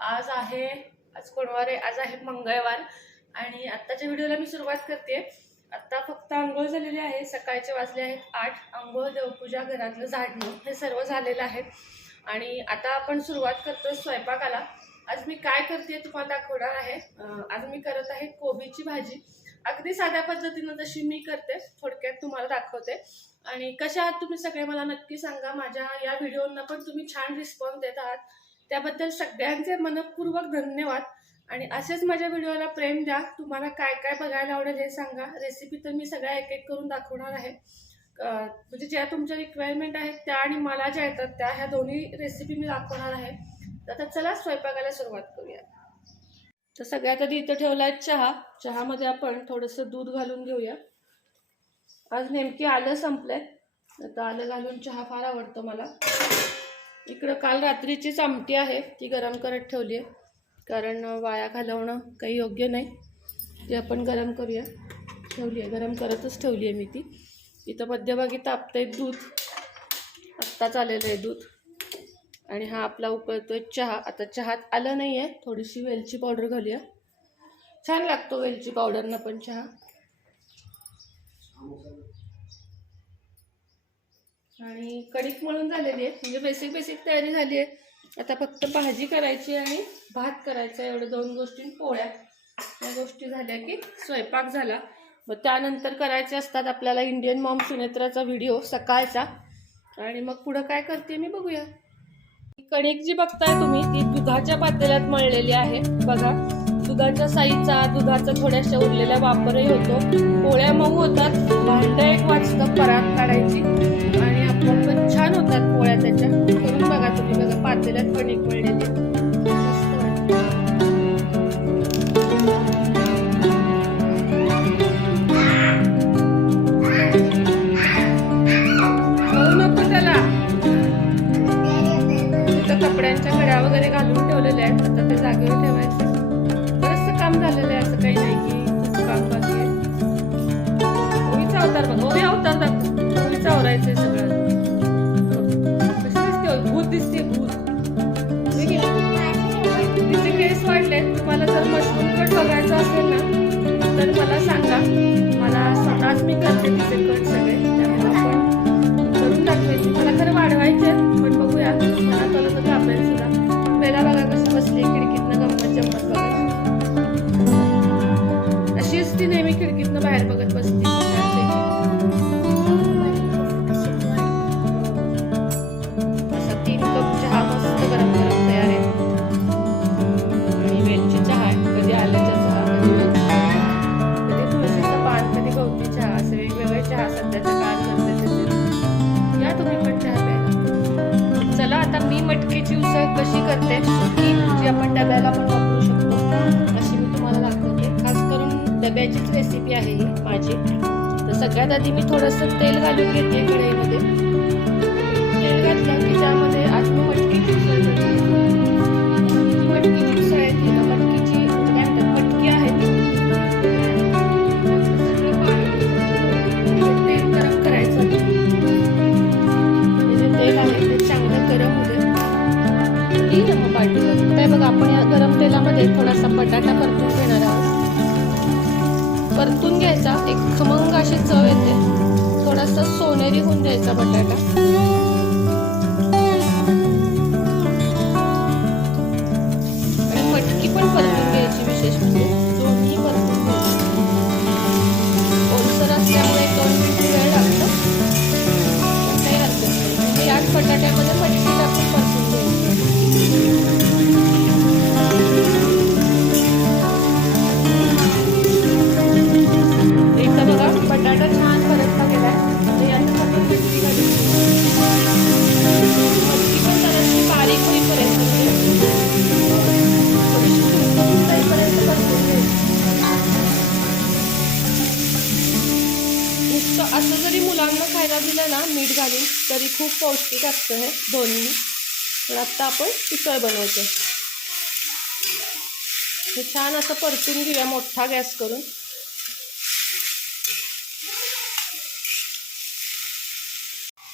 आज कोणवार आहे? आज आहे मंगळवार आणि आत्ताच्या व्हिडिओला मी सुरुवात करते। आता फक्त अंघोळ झालेली आहे। सकाळचे वाजले आहेत 8। अंघोळ, देवपूजा, घरातलं झाडणं हे सर्व झालेलं आहे आणि आता आपण सुरुवात करतोय स्वयंपाकाला। आज मी काय करते तुम्हाला दाखवणार आहे। आज मी करत आहे कोबीची भाजी। अगदी साध्या पद्धतीने जशी मी करते थोडक्यात तुम्हाला दाखवते। आणि कशा आहात तुम्ही सगळे मला नक्की सांगा। माझ्या या व्हिडिओंना पण तुम्ही छान रिस्पॉन्स देत आहात, त्याबद्दल सगळ्यांचे मनपूर्वक धन्यवाद। आणि असेच माझ्या व्हिडिओला प्रेम द्या। तुम्हाला काय काय बघायला आवडेल हे सांगा। रेसिपी तर मी सगळ्या एक एक करून दाखवणार आहे। म्हणजे ज्या तुमच्या रिक्वायरमेंट आहेत त्या आणि मला ज्या येतात त्या ह्या दोन्ही रेसिपी मी दाखवणार आहे। तर चला स्वयंपाकाला सुरुवात करूया। तर सगळ्यात आधी इथे ठेवला आहे चहा। चहामध्ये आपण थोडंसं दूध घालून घेऊया। आज नेमकी आलं संपलंय, आता आलं घालून चहा फार आवडतो मला। इकडं काल रात्रीचीच आमटी आहे, ती गरम करत ठेवली आहे, कारण वाया घालवणं काही योग्य नाही। ती आपण गरम करूया। ठेवली आहे, गरम करतच ठेवली आहे मी ती। इथं मध्यभागी तापतंय दूध, आत्ताच आलेलं आहे दूध। आणि हा आपला उकळतोय चहा। आता चहात आलं नाही आहे, थोडीशी वेलची पावडर घालूया। छान लागतो वेलची पावडरनं पण चहा। आणि कणिक मळून झालेली आहे, म्हणजे बेसिक तयारी झाली आहे। आता फक्त भाजी करायची आणि भात करायचा, एवढ्या दोन गोष्टी, पोळ्या या गोष्टी झाल्या की स्वयंपाक झाला। मग त्यानंतर करायचे असतात आपल्याला इंडियन मॉम सुनेत्राचा व्हिडिओ सकाळचा। आणि मग पुढे काय करते मी बघूया। कणिक जी बघताय तुम्ही ती दुधाच्या पातेल्यात मळलेली आहे बघा। दुधाच्या साईचा, दुधाचा थोड्याशा उरलेला वापरही होतो। पोळ्या मऊ होतात, भांड एक वाजतं परात काढायची आणि आपण पण छान होतात पोळ्या त्याच्या। करून बघा तुम्ही, बघा पातेल्यात कणिक मळलेली मस्त वाटतं। मऊ नको त्याला। तिथं कपड्यांच्या घड्या वगैरे घालून ठेवलेल्या आहेत, आता ते जागेवर ठेवायचं। बरंचसं काम झालेलं आहे, असं काही नाही की खूप काम बाकी आहे। ओळीचा अवतार बघा, ओळी अवतार दाखव, ओळीचा आवरायचंय सगळं। कशी दिसते भूत, दिसते भूत। तिचे केस वाढले। तुम्हाला जर मशरूम कट बघायचं असेल ना तर मला सांगा, मला स्वतःच मी करते तिचे कट सगळे, त्यामुळे आपण करून दाखवायची। मला खरं वाढवायचे पण बघूया, मला थोडं तर घाबरेल सुद्धा। पहिला बघा कशी बसली खिडकीतनं गंमत जम्मत बघत। अशीच ती नेहमी खिडकीतनं बाहेर बघत बसते। असा 3 कप चहा मस्त गरम गरम तयार आहे। आणि वेलची चहा आहे, कधी आल्याचा चहा, कधी तुळशीचं पान, कधी गवती चहा, असे वेगवेगळे चहा सध्याच्या काळात गरजेचे। या तुम्ही पण चहा प्यायला। चला आता मी मटकीची उसळ कशी करते, जी आपण डब्याला पण वापरू शकतो, अशी मी तुम्हाला दाखवते। खास करून डब्याचीच रेसिपी आहे ही माझी। तर सगळ्यात आधी मी थोडंसं तेल घालून घेते कढईमध्ये। तेल घातलं की त्यामध्ये आज मी मटकीची उसळ करते। मटकीची उसळ आहे ती ना, मटकीची काय म्हणतात, मटकी आहे ती। तेल गरम करायचं, हे जे तेल आहे ते चांगलं गरम होऊ दे। मग पाठीवर काय बघा, आपण या गरम तेलामध्ये थोडासा बटाटा परतून घेणार आहोत। परतून घ्यायचा, एक खमंग अशी चव येते। थोडासा सोनेरी होऊन द्यायचा बटाटा। आणि मटकी पण परतून घ्यायची, विशेष म्हणजे दोन्ही परतून घ्यायची। ओलसर असल्यामुळे 2 मिनिट वेळ लागतो, पण काही हरकत नाही। म्हणजे याच बटाट्यामध्ये मटकी टाकून परतून घ्यायची। इथं बघा बटाटा छान परतला गेलाय, म्हणजे याच्यात आपण मटकी घालून मटकी पण जराशी बारीक होईपर्यंत, थोडीशी कुरकुरीत जाईपर्यंत परतून घ्यायची। नुसतं असं जरी मुलांना खायला दिलं ना मीठ घालून तरी खूप पौष्टिक असतं हे दोन्ही। पण आता आपण उसळ बनवतो। हे छान असं परतून घेऊया मोठा गॅस करून।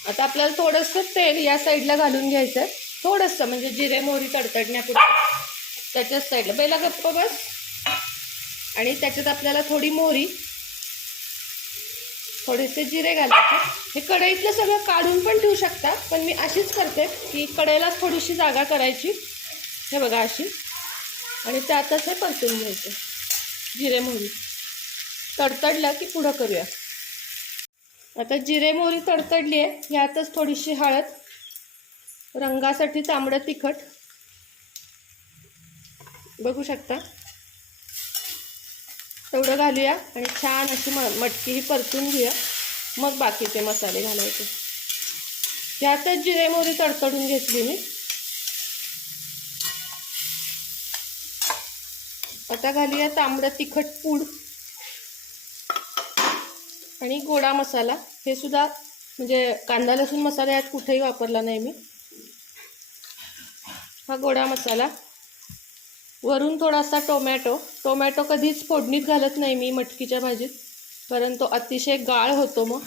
आता आपल्याला थोडंसं तेल या साईडला घालून घ्यायचं, थोडंसं म्हणजे जिरे मोहरी तडतडण्यापुरतं। त्याच्याच साईडला बेला गप्प बस. आणि त्याच्यात आपल्याला थोडी मोहरी, थोडेसे जिरे घालायचे. हे कढईतलं सगळं काढून पण ठेवू शकता, पण मी अशीच करते की कढईला थोडीशी जागा करायची, हे बघा अशी, आणि त्यातच हे परतून घ्यायचं. जिरे मोहरी तडतडला की पुढं करूया. आता जिरे मोहरी तडतडली आहे, यातच थोडीशी हळद, रंगासाठी तांबडं तिखट बघू शकता तेवढं घालूया आणि छान अशी मटकी ही परतून घेऊया. मग बाकीचे मसाले घालायचे. यातच जिरे मोहरी तडतडून घेतली मी. आता घालूया तांबडं तिखट पूड आणि गोडा मसाला. हे सुद्धा म्हणजे कांदा लसूण मसाला यात कुठेही वापरला नाही मी. हा गोडा मसाला. वरून थोडासा टोमॅटो कधीच फोडणीत घालत नाही मी मटकीच्या भाजीत, कारण तो अतिशय गाळ होतो मग.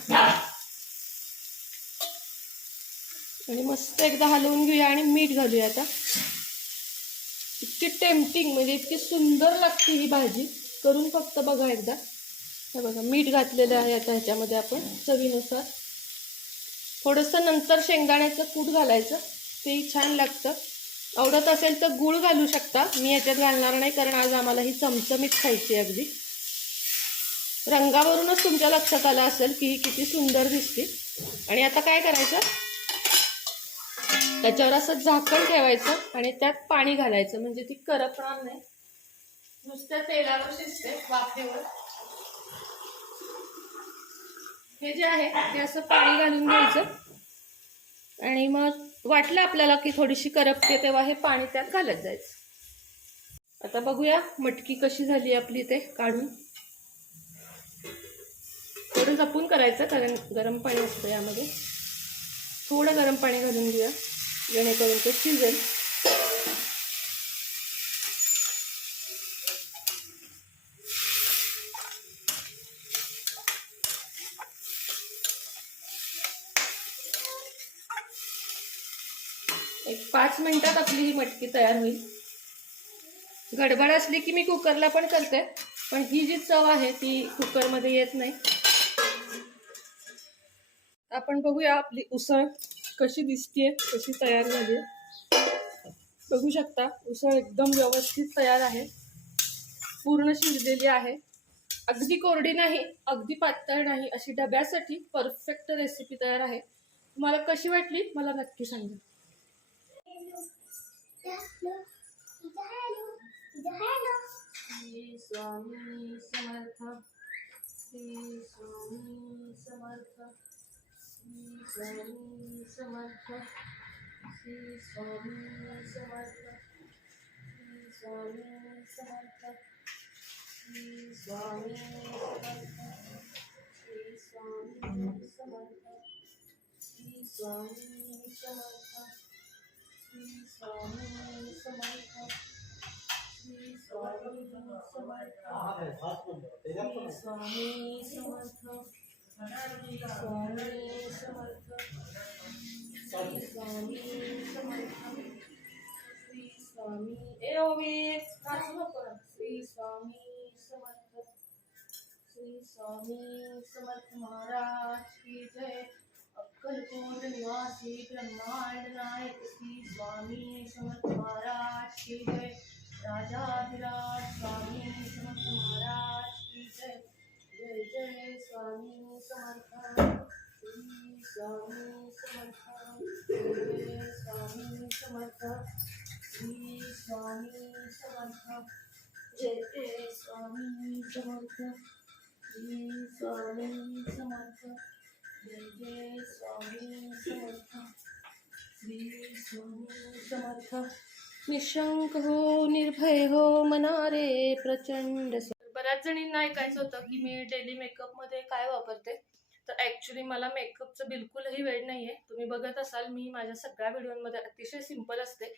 आणि मस्त एकदा हलवून घेऊया आणि मीठ घालूया. आता इतकी टेम्पटिंग म्हणजे इतकी सुंदर लागते ही भाजी, करून फक्त बघा एकदा. हे बघा मीठ घातलेलं आहे आता ह्याच्यामध्ये आपण चवीनुसार. थोडंसं नंतर शेंगदाण्याचं कूट घालायचं, तेही छान लागतं. आवडत असेल तर गूळ घालू शकता, मी ह्याच्यात घालणार नाही कारण आज आम्हाला ही चमचमीत खायची. अगदी रंगावरूनच तुमच्या लक्षात आलं असेल की ही किती सुंदर दिसते. आणि आता काय करायचं, त्याच्यावर असं झाकण ठेवायचं आणि त्यात पाणी घालायचं, म्हणजे ती करपणार नाही. नुसत्या तेलावर शिजते वाफेवर. हे जे आहे ते असं पाणी घालून घ्यायचं आणि मग वाटलं आपल्याला की थोडीशी करपते तेव्हा हे पाणी त्यात घालत जायचं. आता बघूया मटकी कशी झाली आपली ते काढून. थोडं जपून करायचं कारण गरम पाणी असतं यामध्ये. थोडं गरम पाणी घालून घेऊया जेणेकरून ते शिजेल. एक 5 मिनिटात आपली ही मटकी तयार होईल. गडबड असली की मी कुकरला पण करते, पण ही जी चव आहे ती कुकरमध्ये येत नाही. आपण बघूया आपली उसळ कशी दिसतीये, कशी तयार झाली. बघू शकता उसळ एकदम व्यवस्थित तयार आहे, पूर्ण शिजलेली आहे. अगदी कोरडी नाही, अगदी पातळ नाही, अशी डब्यासाठी परफेक्ट रेसिपी तयार आहे. तुम्हाला कशी वाटली मला नक्की सांगा. स्वामी समर्थ, श्री स्वामी समर्थ, श्री स्वामी समर्थ, श्री स्वामी समर्थ, श्री स्वामी समर्थ, श्री स्वामी समर्थ, श्री स्वामी समर्थ, श्री स्वामी समर्थ, श्री स्वामी समर्थ, श्री स्वामी समर्थ, श्री स्वामी समर्थ, श्री स्वामी समर्थ, श्री स्वामी समर्थ, श्री स्वामी ए ओवी नाचू नको ना. श्री स्वामी समर्थ, श्री स्वामी समर्थ महाराज की जय. अक्कलकोट निवासी ब्रह्मांड नायक श्री स्वामी समर्थ महाराज की जय. राजाधिराज स्वामी समर्थ महाराज की जय. जय जय स्वामी समर्थ, श्री स्वामी समर्थ, जय स्वामी समर्थ, श्री स्वामी समर्थ, जय जय स्वामी समर्थ, श्री स्वामी समर्थ, जय जय स्वामी समर्थ, श्री स्वामी समर्थ. निशंक हो, निर्भय हो, मनारे प्रचंड. बऱ्याच जणींना ऐकायचं होतं की मी डेली मेकअपमध्ये काय वापरते, तर ॲक्च्युली मला मेकअपचं बिलकुलही वेळ नाही आहे. तुम्ही बघत असाल मी माझ्या सगळ्या व्हिडिओमध्ये अतिशय सिंपल असते,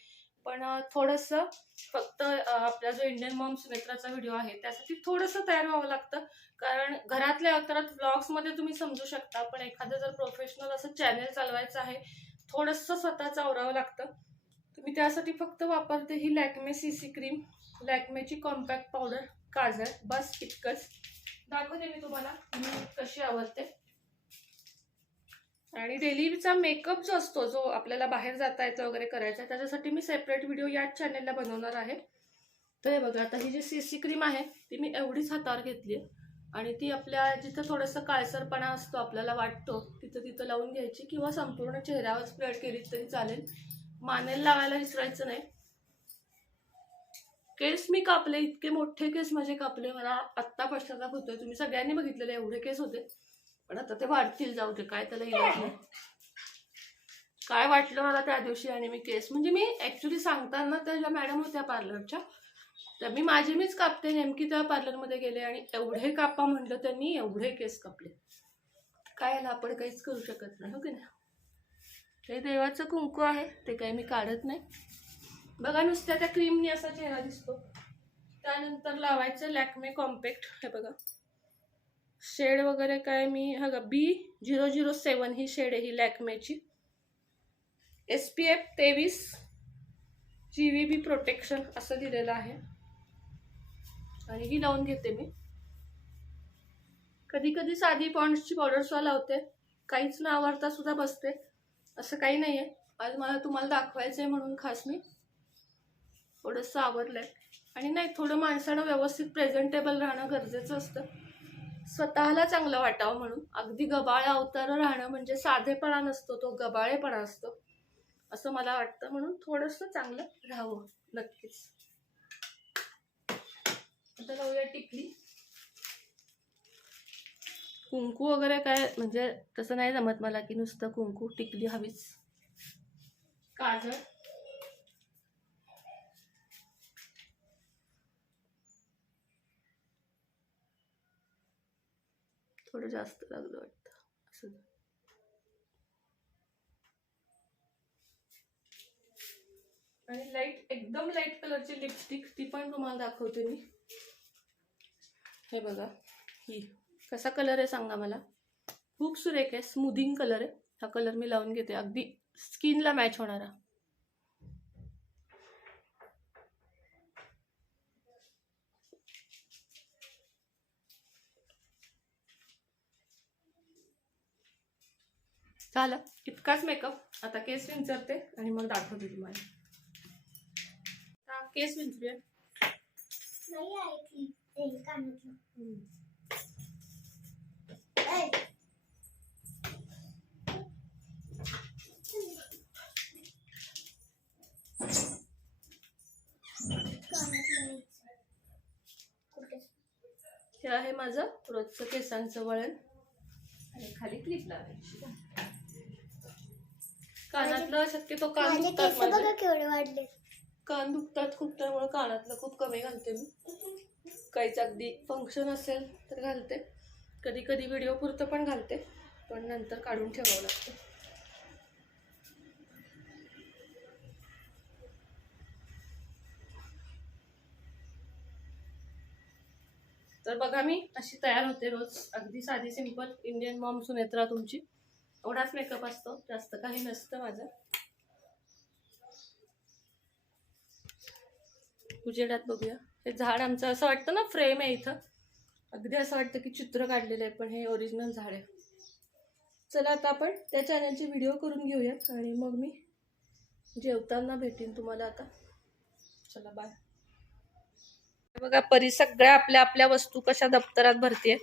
पण थोडंसं फक्त आपला जो इंडियन मॉम सुनेत्राचा व्हिडिओ आहे त्यासाठी थोडंसं तयार व्हावं लागतं, कारण घरातल्या अवतारात व्लॉग्समध्ये तुम्ही समजू शकता, पण एखादं जर प्रोफेशनल असं चॅनल चालवायचं आहे थोडंसं स्वतःचं आवरावं लागतं. मी त्यासाठी फक्त वापरते ही लॅक्मे CC क्रीम, लॅक्मेची कॉम्पॅक्ट पावडर, काजळ, बस इतकंच. दाखवते मी तुम्हाला मी कशी आवडते. आणि डेलीचा मेकअप जो असतो, जो आपल्याला बाहेर जाता येतं वगैरे करायचा, त्याच्यासाठी मी सेपरेट व्हिडिओ याच चॅनेलला बनवणार आहे. तर हे बघा, आता ही जी CC क्रीम आहे ती मी एवढीच हातावर घेतली आहे आणि ती आपल्या जिथं थोडंसं काळसरपणा असतो आपल्याला वाटतो तिथं लावून घ्यायची, किंवा संपूर्ण चेहऱ्यावर स्प्रेड केली तरी चालेल. मानेला लावायला विसरायचं नाही. केस मी कापले, इतके मोठे केस माझे कापले, मला आत्ता पश्चाताप होतोय. तुम्ही सगळ्यांनी बघितलेले एवढे केस होते, पण आता ते वाढतील, जाऊ दे, काय त्याला इलाज नाही. काय वाटलं मला त्या दिवशी, आणि मी केस म्हणजे मी ऍक्च्युली सांगताना त्या ज्या मॅडम होत्या पार्लरच्या, तर मी मीच कापते, नेमकी त्या पार्लरमध्ये गेले आणि एवढे कापा म्हटलं त्यांनी, एवढे केस कापले. काय याला आपण काहीच करू शकत नाही, हो की नाही. हे देवाचं कुंकू आहे, ते काही मी काढत नाही. बघा, नुसत्या त्या क्रीमनी असा चेहरा दिसतो. त्यानंतर लावायचं लॅक्मे कॉम्पॅक्ट. हे बघा शेड वगैरे काय, मी B007 ही शेड आहे, ही लॅक्मेची. SPF 23 GVB प्रोटेक्शन असं दिलेलं आहे, आणि ही लावून घेते मी. कधी कधी साधी पॉन्ड्सची पावडर सुद्धा लावते, काहीच न आवडता सुद्धा बसते, असं काही नाही आहे. आज मला तुम्हाला दाखवायचं आहे म्हणून खास मी थोडंसं आवडलंय. आणि नाही, थोडं माणसानं व्यवस्थित प्रेझेंटेबल राहणं गरजेचं असतं, स्वतःला चांगलं वाटावं म्हणून. अगदी गबाळ अवतार राहणं म्हणजे साधेपणा नसतो, तो गबाळेपणा असतो असं मला वाटतं. म्हणून थोडंसं चांगलं राहावं नक्कीच. आता लावूया टिकली. कुंकू वगैरे काय म्हणजे तसं नाही जमत मला की नुसतं कुंकू, टिकली हवीच. काजळ, थोडं जास्त लागलं वाटतं असं. आणि लाईट, एकदम लाईट कलरची लिपस्टिक, ती पण तुम्हाला दाखवते मी. हे बघा, ही कसा कलर आहे सांगा मला. खूप सुरेख आहे, स्मूथिंग कलर आहे. हा कलर मी लावून घेते, अगदी स्किनला मॅच होणारा. झालं, इतकाच मेकअप. आता केस विंचरते आणि मग दाखवते तुम्हाला. केस विंचरूया. हे आहे माझं रोजचं केसांचं वळण, आणि खाली क्लिप लावायची. कानातलं शक्यतो कान दुखतात माझे, कान दुखतात खूप, त्यामुळे कानातलं खूप कमी घालते मी. काहीच अगदी फंक्शन असेल तर घालते, कधी कधी व्हिडिओ पुरतं पण घालते, पण नंतर काढून ठेवावं लागतं. तर बघा, मी अशी तयार होते रोज, अगदी साधी सिंपल इंडियन मॉम सुनेत्रा तुमची. एवढाच मेकअप असतो, जास्त काही नसतं माझं. उजेडात बघूया. हे झाड आमचं असं वाटतं ना फ्रेम आहे इथं, अगदी असं वाटतं की चित्र काढलेलं आहे, पण हे ओरिजिनल झाड आहे. चला, आता आपण त्या चॅनलचे व्हिडिओ करून घेऊया आणि मग मी जेवताना भेटेन तुम्हाला. आता चला, बाय. बघा, परी सगळ्या आपल्या आपल्या वस्तू कशा दप्तरात भरतीये.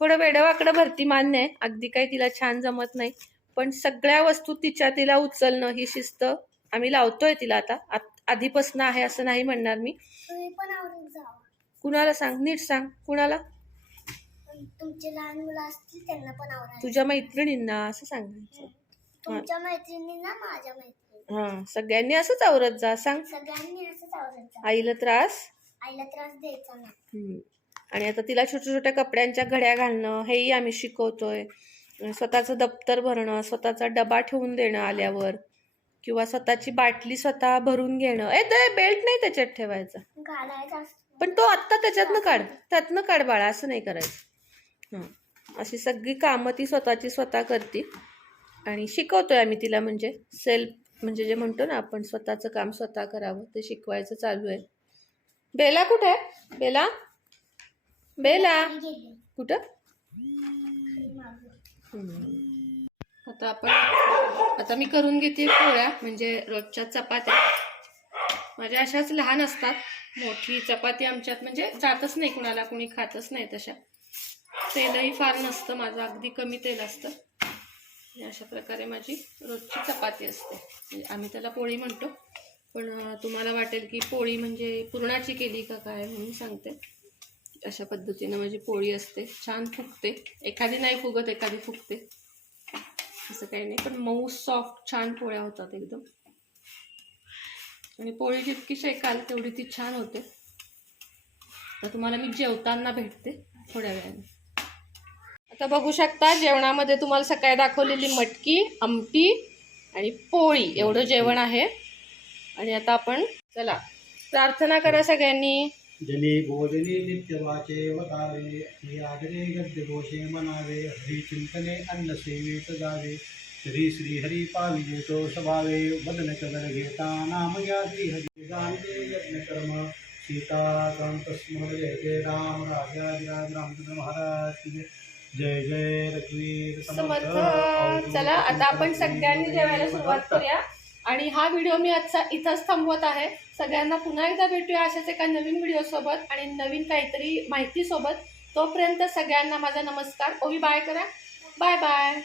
थोडं वेडवाकडं भरती, मान्य आहे, अगदी काही तिला छान जमत नाही, पण सगळ्या वस्तू तिला उचलणं ही शिस्त आम्ही लावतोय तिला. आता आधीपासून आहे असं नाही म्हणणार मी. कुणाला सांग, नीट सांग, कुणाला? तुमचे लहान मुलं असतील त्यांना पण आवडायचं. तुझ्या मैत्रिणींना असं सांगायचं. तुमच्या मैत्रिणींना, माझ्या मैत्रिणी, हा, सगळ्यांनी असंच आवरत जा. सांग, सगळ्यांनी असंच आवडायचं. आईला त्रास द्यायचा नाही. आणि आता तिला छोट्या छोट्या कपड्यांच्या घड्या घालणं हेही आम्ही शिकवतोय. स्वतःचं दप्तर भरणं, स्वतःचा डबा ठेवून देणं आल्यावर, किंवा स्वतःची बाटली स्वतः भरून घेणं. बेल्ट नाही त्याच्यात ठेवायचा, पण तो आत्ता त्यातनं काढ बाळा, असं नाही करायचं. अशी सगळी कामं ती स्वतःची स्वतः करते आणि शिकवतोय आम्ही तिला, म्हणजे सेल्फ म्हणजे जे म्हणतो ना आपण स्वतःचं काम स्वतः करावं ते शिकवायचं चालू आहे. बेला कुठे आहे? बेला बेला खाली गेली. कुठं? खाली मागं. आता मी करून घेते पोळ्या, म्हणजे रोजच्या चपात्या. माझ्या अशाच लहान असतात. मोठी चपाती आमच्यात म्हणजे जातच नाही कुणाला, कुणी खातच नाही तशा. तेलही फार नसतं माझं, अगदी कमी तेल असतं. अशा प्रकारे माझी रोजची चपाती असते. म्हणजे आम्ही त्याला पोळी म्हणतो, पण तुम्हाला वाटेल की पोळी म्हणजे पुरणाची केली का काय, म्हणून सांगते. अशा पद्धतीनं माझी पोळी असते. छान फुगते, एखादी नाही फुगत एखादी फुगते, असं काही नाही. पण मऊ सॉफ्ट छान पोळ्या होतात एकदम. आणि पोळी जितकी शेकाल तेवढी ती छान होते. तर तुम्हाला मी जेवताना भेटते थोड्या वेळाने. आता बघू शकता जेवणामध्ये तुम्हाला सकाळी दाखवलेली मटकी, आमटी आणि पोळी एवढं जेवण आहे. आणि आता आपण चला प्रार्थना करा सगळ्यांनी. जनी भोजनी नित्य वाचे वतावे श्री आदरे गद्य घोषे मनावे हरी चिंतने अन्न सेवेत जावे श्री श्री हरी पाविजे तो स्वभावे वदन कदर घेता नाम घ्या श्री हरी जाणते यज्ञ कर्म सीता कांत स्मर जय जय राम राजाधिराज रामचंद्र महाराज की जय. जय जय रघुवीर समर्थ. चला आता आपण सगळ्यांनी जेवायला सुरुवात करूया. आणि हा व्हिडिओ मी आजचा इथंच थांबवत आहे. सगळ्यांना पुन्हा एकदा भेटूया अशाच एका नवीन व्हिडिओ सोबत आणि नवीन काहीतरी माहिती सोबत. तोपर्यंत सगळ्यांना माझा नमस्कार. ओवी बाय करा. Bye bye.